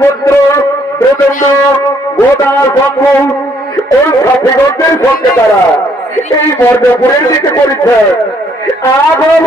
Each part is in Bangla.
পুত্র প্রচন্ড গোদার বন্ধু ওই ছাত্রীগণদের সঙ্গে তারা এই বর্ধপুরের দিকে পরিচয় আগম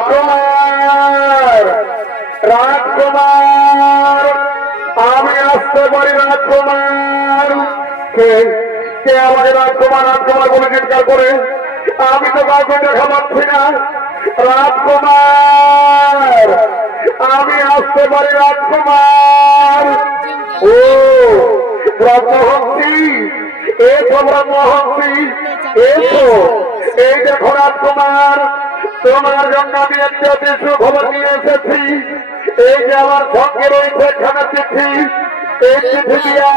राजकुमार राजकुमार आमी आसते पारी राजकुमार के কে আমাকে রাজকুমার রাজকুমার বলে চিৎকার করে আমি তো কাউকে দেখা পাচ্ছি না রাজকুমার আমি আসতে পারি রাজকুমার ও ব্রহ্মহংসী এসো ব্রহ্মহংসী এসো এই দেখো রাজকুমার তোমার জন্য আমি একটি অতি সুখবর নিয়ে এসেছি যে আমার সঙ্গে রয়েছে এখানে চিঠি, এই চিঠি দিয়া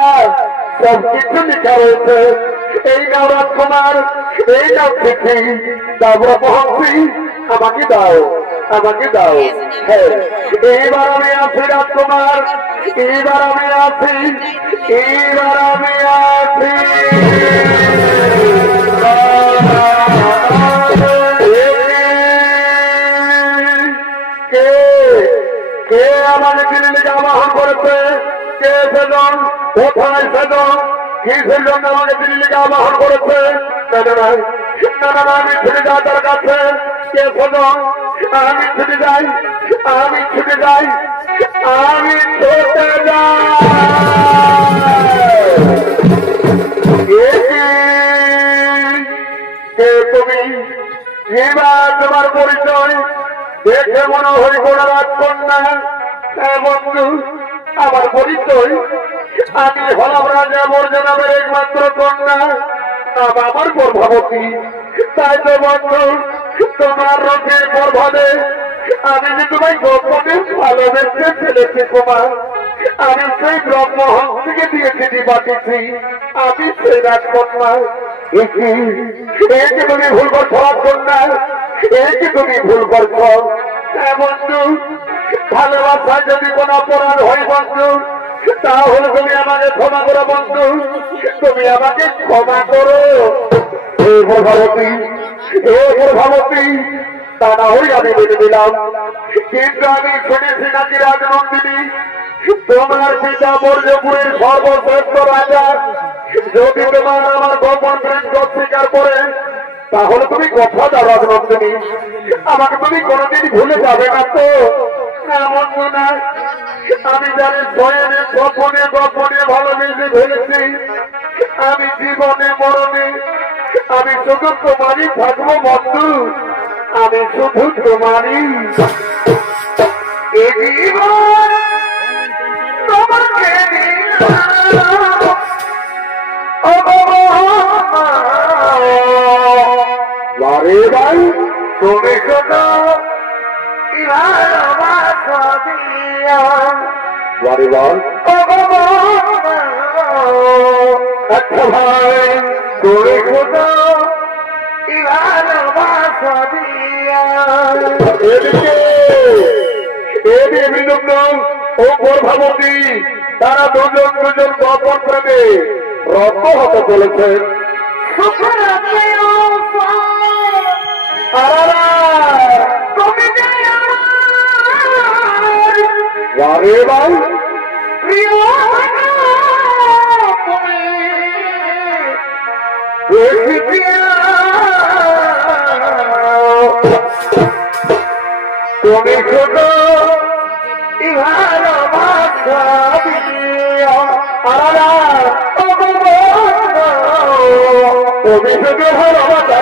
সব কিছু লেখা রয়েছে। এই নাও রাজকুমার, এই নাও চিঠি, তারপরে পৌঁছি, আমাকে দাও, আমাকে দাও। হ্যাঁ, এইবার আমি আছি রাজকুমার, এইবার আমি আছি, এইবার আমি আছি। কে কে আমাকে দিল্লিকে আবাহন করেছে? কে সেজন? কোথায় সেজন? কিসের জন্য আমাকে দিল্লিকে আবাহন করেছে? না না না না না, আমি ছুটে যাই তার কাছে। কে সেজন? আমি ছুটে যাই, আমি ছুটে যাই, আমি ছুটে যাই। কে তুমি? এবার তোমার পরিচয় দেখে মনে হয় কোন রাজকন্যা। হ্যাঁ বন্ধু, আমার পরিচয়, আমি হলাম রাজা মর্যাদামের একমাত্র কন্যা, নাম আমার গর্ভবতী। তাই তো বন্ধু, তোমার রথের প্রভাবে আমি যে তোমায় গোপনে ভালোবেসে ফেলেছি তোমার। আমি সেই ব্রহ্মহং থেকে দিয়েছি পাঠিয়েছি, আমি সেই রাজকন্যা। একে তুমি ভুল করছো রাজকন্যা, একে তুমি ভুল করছো। হ্যাঁ বন্ধু, ভালোবাসা যদি কোন অপরাধ হয় বন্ধু, তাহলে তুমি আমাকে ক্ষমা করো বন্ধু, তুমি আমাকে ক্ষমা করো। হে প্রভাবতী, হে প্রভাবতী, তা না হই আমি মেনে নিলাম। কিন্তু আমি শুনেছি নাকি রাজনন্দিনী তোমার পিতা মৌর্যপুরের সর্বশ্রেষ্ঠ রাজা। যদি তোমার আমার গোপন প্রেম অস্বীকার করে, তাহলে তুমি কথা দাও রাজনন্দিনী, আমাকে তুমি কোনদিন ভুলে যাবে না তো? এমন না, আমি জানি স্বয়নে গোপনে গোপনে ভালোবেসে ফেলেছি। আমি জীবনে মরণে আমি শুধু তোমারই থাকবো বন্ধু, আমি শুধু তোমারই। এ জীবন তোমাকে বারে ভাই, তুমি শুধু বারে বল। আচ্ছা ভাই, তুমি শুধু ও গর্ভবতী, তারা দুজন দুজন গোপন প্রেমে রত হতে চলেছে। আরে ভাই, তুমি শুধু ভালোবাসা দিও, তুমি শুধু ভালোবাসা